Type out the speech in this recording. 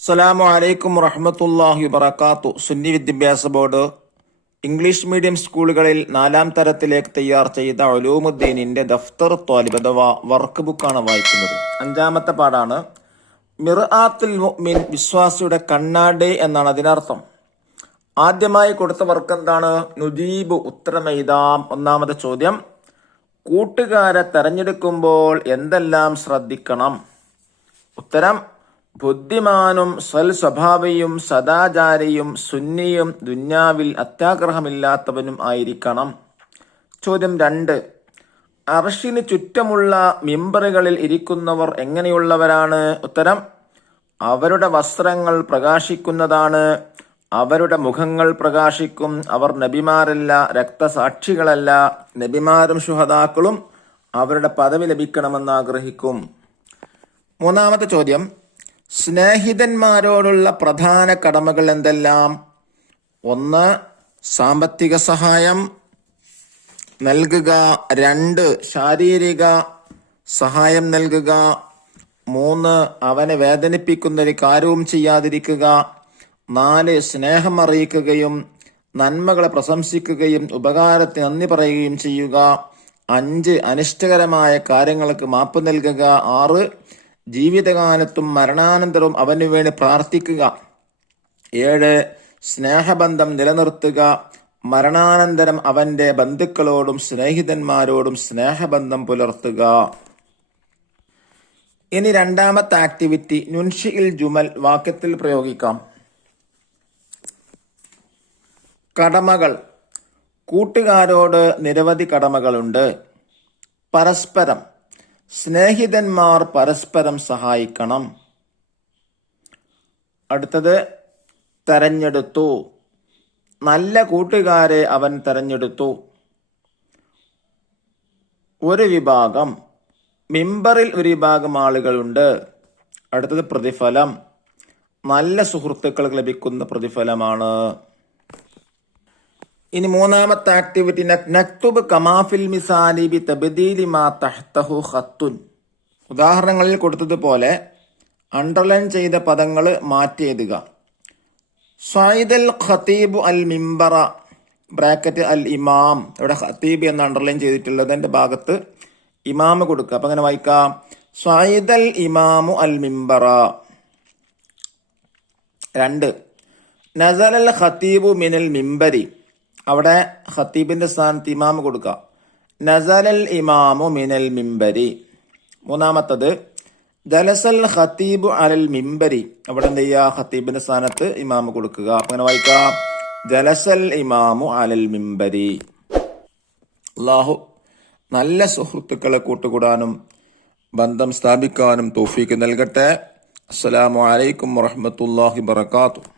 അസ്സലാമു അലൈക്കും വറഹ്മത്തുള്ളാഹി വബറകാത്തു. സുന്നി വിദ്യാഭ്യാസ ബോർഡ് ഇംഗ്ലീഷ് മീഡിയം സ്കൂളുകളിൽ 4ാം തരത്തിലേക്ക് തയ്യാർ ചെയ്ത ഉലൂമുദ്ദീനിന്റെ ദഫ്തർ ത്വാലിബ് അഥവാ വർക്ക് ബുക്കാണ് വായിക്കുന്നത്. 5ാമത്തെ പാഠാണ്. മിർആത്തുൽ മുഅ്മിൻ, വിശ്വാസിയുടെ കണ്ണാടി എന്നാണ് അതിനർത്ഥം. ആദ്യമായി കൊടുത്ത വർക്ക് എന്താണ്? നുജീബ്, ഉത്തരമെഴുതാം. 1ാമത്തെ ചോദ്യം, കൂട്ടുകാരെ തെരഞ്ഞെടുക്കുമ്പോൾ എന്തെല്ലാം ശ്രദ്ധിക്കണം? ഉത്തരം, ബുദ്ധിമാനും സ്വഭാവിയും സദാചാരിയും സുന്നിയും ദുന്യാവിൽ അത്യാഗ്രഹമില്ലാത്തവനും ആയിരിക്കണം. ചോദ്യം 2, അർശിന് ചുറ്റുമുള്ള മിമ്പറുകളിൽ ഇരിക്കുന്നവർ എങ്ങനെയുള്ളവരാണ്? ഉത്തരം, അവരുടെ വസ്ത്രങ്ങൾ പ്രകാശിക്കുന്നതാണ്, അവരുടെ മുഖങ്ങൾ പ്രകാശിക്കും, അവർ നബിമാരല്ല, രക്തസാക്ഷികളല്ല, നബിമാരും ശുഹദാക്കളും അവരുടെ പദവി ലഭിക്കണമെന്ന് ആഗ്രഹിക്കും. 3ാമത്തെ ചോദ്യം, സ്നേഹിതന്മാരോടുള്ള പ്രധാന കടമകൾ എന്തെല്ലാം? 1, സാമ്പത്തിക സഹായം നൽകുക. 2, ശാരീരിക സഹായം നൽകുക. 3, അവനെ വേദനിപ്പിക്കുന്ന ഒരു കാര്യവും ചെയ്യാതിരിക്കുക. 4, സ്നേഹം അറിയിക്കുകയും നന്മകളെ പ്രശംസിക്കുകയും ഉപകാരത്തിന് നന്ദി പറയുകയും ചെയ്യുക. 5, അനിഷ്ടകരമായ കാര്യങ്ങൾക്ക് മാപ്പ് നൽകുക. 6, ജീവിതകാലത്തും മരണാനന്തരവും അവനു വേണ്ടി പ്രാർത്ഥിക്കുക. 7, സ്നേഹബന്ധം നിലനിർത്തുക. മരണാനന്തരം അവന്റെ ബന്ധുക്കളോടും സ്നേഹിതന്മാരോടും സ്നേഹബന്ധം പുലർത്തുക. ഇനി 2ാമത്തെ ആക്ടിവിറ്റി, നുൻഷിഇൽ ജുമൽ, വാക്യത്തിൽ പ്രയോഗിക്കാം. കടമകൾ. കൂട്ടുകാരോട് നിരവധി കടമകളുണ്ട്. പരസ്പരം, സ്നേഹിതന്മാർ പരസ്പരം സഹായിക്കണം. അടുത്തത്, തെരഞ്ഞെടുത്തു, നല്ല കൂട്ടുകാരെ അവൻ തെരഞ്ഞെടുത്തു. ഒരു വിഭാഗം, മിമ്പറിൽ ഒരു വിഭാഗം ആളുകളുണ്ട്. അടുത്തത്, പ്രതിഫലം, നല്ല സുഹൃത്തുക്കൾക്ക് ലഭിക്കുന്ന പ്രതിഫലമാണ്. ഇനി 3ാമത്തെ ആക്ടിവിറ്റി, നക്തുബ് കമാഫിൽ മിസാലി ബി തബ്ദീലി മാ തഹ്തഹു ഖത്തുൻ. ഉദാഹരണങ്ങളിൽ കൊടുത്തതുപോലെ അണ്ടർലൈൻ ചെയ്ത പദങ്ങൾ മാറ്റി എഴുതുക. സ്വൈദൽ ഖതീബു അൽ മിമ്പറ, ബ്രാക്കറ്റ് അൽ ഇമാം, ഇവിടെ ഖതീബ് എന്ന് അണ്ടർലൈൻ ചെയ്തിട്ടുള്ളത് എൻ്റെ ഭാഗത്ത് ഇമാം കൊടുക്കുക. അപ്പം അങ്ങനെ വായിക്കാം, സ്വൈദൽ ഇമാമു അൽ മിമ്പറ. 2, നസലൽ ഖതീബു മിനൽ മിമ്പരി, അവിടെ ഖതീബിന്റെ സ്ഥാനത്ത് ഇമാം കൊടുക്കുക. നസലൽ ഇമാമു മിനൽ മിമ്പരി. 3ാമത്തത്, ജലസൽ ഖതീബു അലൽ മിമ്പരി, അവിടെ എന്ത് ചെയ്യുക? ഖതീബിന്റെ സ്ഥാനത്ത് ഇമാം കൊടുക്കുക. അങ്ങനെ വായിക്കാം, ജലസൽ ഇമാമു അലൽ മിമ്പരി. അല്ലാഹു നല്ല സുഹൃത്തുക്കളെ കൂട്ടുകൂടാനും ബന്ധം സ്ഥാപിക്കാനും തൗഫീക്ക് നൽകട്ടെ. അസ്സലാമു അലൈക്കും വറഹ്മത്തുള്ളാഹി വബറകാതുഹു.